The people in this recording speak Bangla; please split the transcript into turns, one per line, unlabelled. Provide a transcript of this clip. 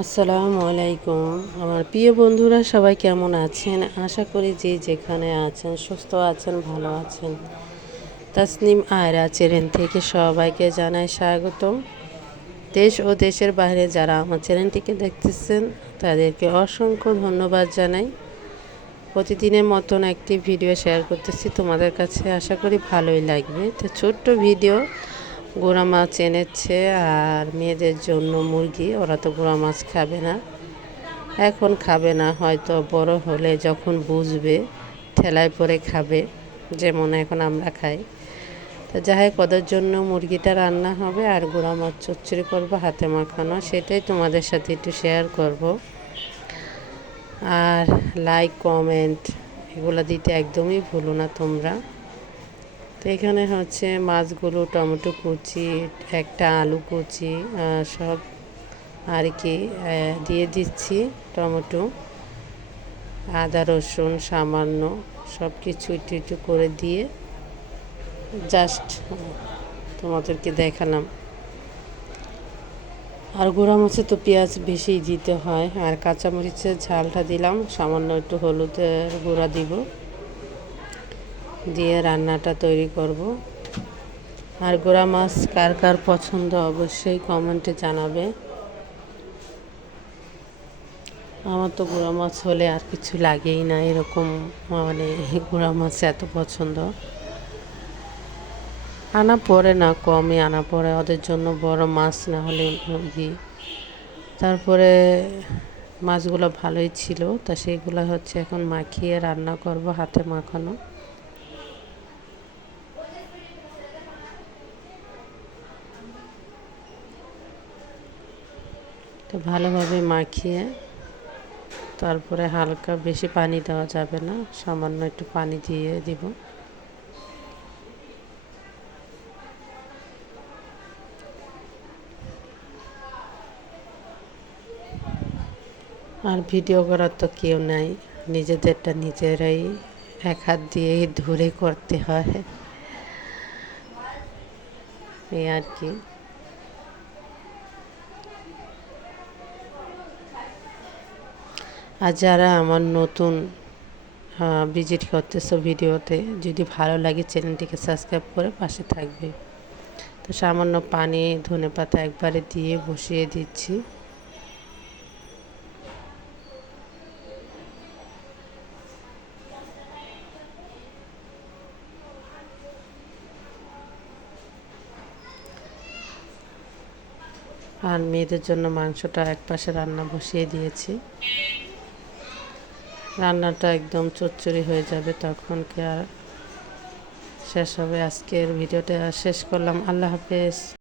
আসসালামু আলাইকুম। আমার প্রিয় বন্ধুরা, সবাই কেমন আছেন? আশা করি যে যেখানে আছেন, সুস্থ আছেন, ভালো আছেন। তাসনিম আয়রা চ্যানেল থেকে সবাইকে জানাই স্বাগতম। দেশ ও দেশের বাইরে যারা আমার চ্যানেলটিকে দেখতেছেন, তাদেরকে অসংখ্য ধন্যবাদ জানাই। প্রতিদিনের মতন একটি ভিডিও শেয়ার করতেছি। তোমাদের কাছে আশা করি ভালোই লাগবে। তো ছোট্ট ভিডিও গোড়া মাছ এনেছে আর মেয়েদের জন্য মুরগি, ওরা তো গোড়া মাছ খাবে না। এখন খাবে না, হয়তো বড় হলে যখন বুঝবে, ঠেলায় পরে খাবে, যেমন এখন আমরা খাই। তো যাই হোক, ওদের জন্য মুরগিটা রান্না হবে আর গোড়া মাছ চচ্চড়ি করব, হাতে মাখানো, সেটাই তোমাদের সাথে একটু শেয়ার করব। আর লাইক কমেন্ট এগুলো দিতে একদমই ভুলো না তোমরা। তো এখানে হচ্ছে মাছগুলো, টমেটো কুচি, একটা আলু কুচি সব আর কি দিয়ে দিচ্ছি টমেটো, আদা, রসুন সামান্য সব কিছু একটু একটু করে দিয়ে জাস্ট তোমাদেরকে দেখালাম। আর গোড়া মাছে তো পেঁয়াজ বেশি দিতে হয়, আর কাঁচামরিচের ঝালটা দিলাম, সামান্য একটু হলুদের গুঁড়া দিব। দিয়ে রান্নাটা তৈরি করব। আর গোড়া মাছ কার কার পছন্দ অবশ্যই কমেন্টে জানাবে। আমার তো গোড়া মাছ হলে আর কিছু লাগেই না, এরকম মানে গোড়া মাছ এত পছন্দ। আনা পরে না কমই, আনা পরে ওদের জন্য বড় মাছ না হলে মুরগি। তারপরে মাছগুলো ভালোই ছিল, তা সেইগুলো হচ্ছে এখন মাখিয়ে রান্না করব, হাতে মাখানো। তো ভালোভাবে মাখিয়ে তারপরে হালকা বেশি পানি দেওয়া যাবে না, সামান্য একটু পানি দিয়ে দিব। আর ভিডিও করার তো কেউ নাই, নিজেদেরটা নিজেরাই এক হাত দিয়েই ধরে করতে হয়। এই আর কি। আর যারা আমার নতুন ভিজিট করতেছো ভিডিওতে, যদি ভালো লাগে চ্যানেলটিকে সাবস্ক্রাইব করে পাশে থাকবে। তো সামান্য পানি, ধনে পাতা একবারে দিয়ে বসিয়ে দিচ্ছি। আর মেয়েদের জন্য মাংসটা এক পাশে রান্না বসিয়ে দিয়েছি। রান্নাটা একদম চচ্চড়ি হয়ে যাবে, তখন কি আর শেষ হবে। আজকের ভিডিওটা শেষ করলাম। আল্লাহ হাফেজ।